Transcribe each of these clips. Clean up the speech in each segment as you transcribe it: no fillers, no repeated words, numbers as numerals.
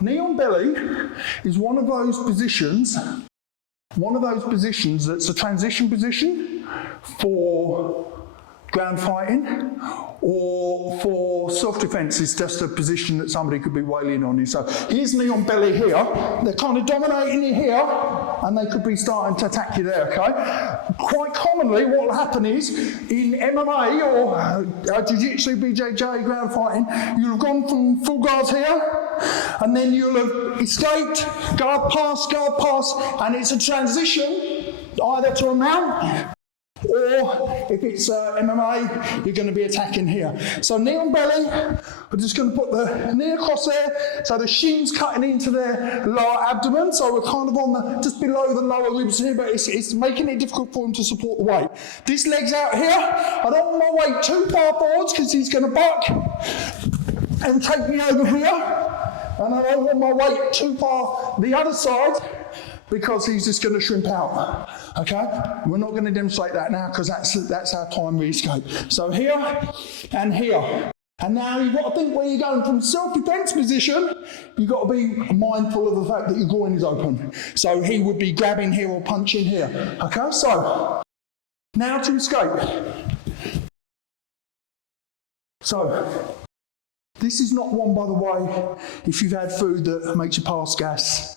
knee on belly is one of those positions that's a transition position for ground fighting, or for self-defense. It's just a position that somebody could be wailing on you. So here's knee on belly here. They're kind of dominating you here, and they could be starting to attack you there, okay? Quite commonly, what will happen is, in MMA or Jiu-Jitsu, BJJ, ground fighting, you'll have gone from full guards here, and then you'll have escaped, guard pass, and it's a transition either to a mount, or if it's MMA, you're going to be attacking here. So knee on belly, we're just going to put the knee across there, so the shin's cutting into their lower abdomen, so we're kind of on the, just below the lower ribs here, but it's making it difficult for him to support the weight. This leg's out here, I don't want my weight too far forwards because he's going to buck and take me over here, and I don't want my weight too far the other side, because he's just going to shrimp out, okay? We're not going to demonstrate that now because that's our primary escape. So here and here. And now you've got to think where you're going from self-defense position, you've got to be mindful of the fact that your groin is open. So he would be grabbing here or punching here, okay? So, now to escape. So, this is not one, by the way, if you've had food that makes you pass gas.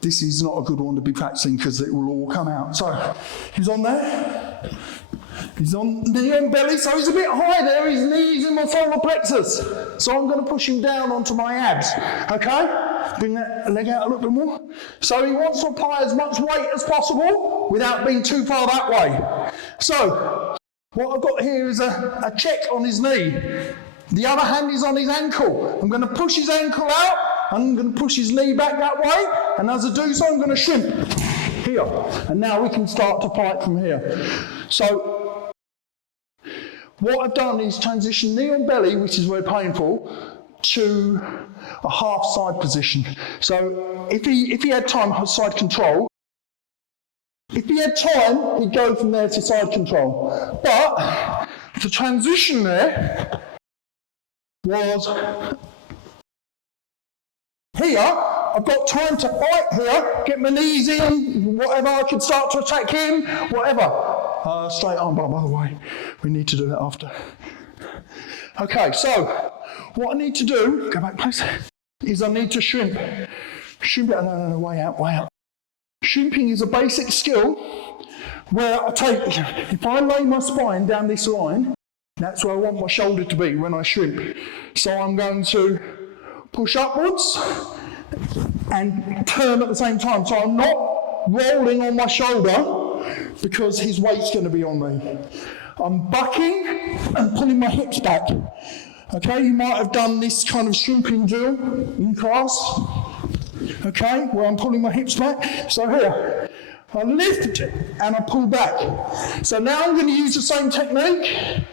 This is not a good one to be practicing because it will all come out. So, he's on there. He's on knee on belly, so he's a bit high there. His knee's in my solar plexus. So I'm going to push him down onto my abs. Okay? Bring that leg out a little bit more. So he wants to apply as much weight as possible without being too far that way. So, what I've got here is a check on his knee. The other hand is on his ankle. I'm going to push his ankle out. I'm going to push his knee back that way, and as I do so, I'm going to shrimp here. And now we can start to fight from here. So, what I've done is transition knee on belly, which is very painful, to a half side position. So, if he had time, side control. If he had time, he'd go from there to side control. But the transition there was here. I've got time to fight here, get my knees in, whatever, I could start to attack him, whatever. Straight arm bar, by the way. We need to do that after. Okay, so what I need to do, go back please, is I need to shrimp. Shrimp it, no, way out. Shrimping is a basic skill where I take, if I lay my spine down this line, that's where I want my shoulder to be when I shrimp. So I'm going to push upwards and turn at the same time. So I'm not rolling on my shoulder because his weight's going to be on me. I'm bucking and pulling my hips back. Okay, you might have done this kind of shrimping drill in class. Okay, where I'm pulling my hips back. So here, I lift and I pull back. So now I'm going to use the same technique.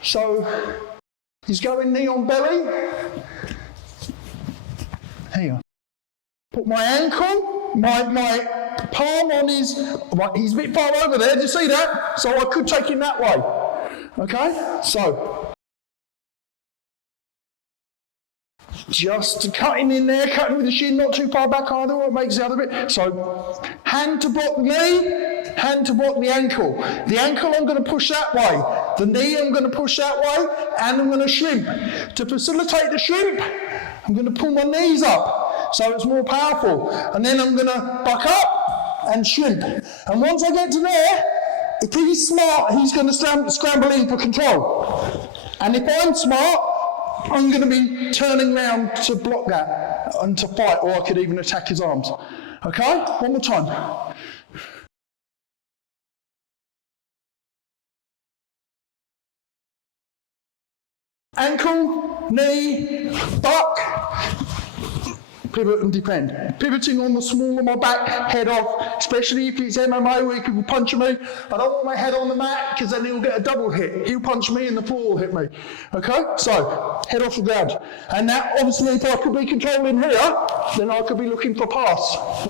So he's going knee on belly. Here. Put my ankle, my palm on his, right, he's a bit far over there, do you see that? So I could take him that way. Okay, so just cutting in there, cutting with the shin, not too far back either, what makes the other bit. So hand to block the knee, hand to block the ankle. The ankle I'm going to push that way, the knee I'm going to push that way, and I'm going to shrimp. To facilitate the shrimp, I'm going to pull my knees up so it's more powerful. And then I'm going to buck up and shrimp. And once I get to there, if he's smart, he's going to scramble in for control. And if I'm smart, I'm going to be turning round to block that and to fight, or I could even attack his arms. Okay? One more time. Ankle, knee, buck, pivot and defend. Pivoting on the small of my back, head off, especially if it's MMA where people punch me. I don't want my head on the mat because then he'll get a double hit. He'll punch me and the floor will hit me. Okay? So, head off the ground. And that, obviously, if I could be controlling here, then I could be looking for pass.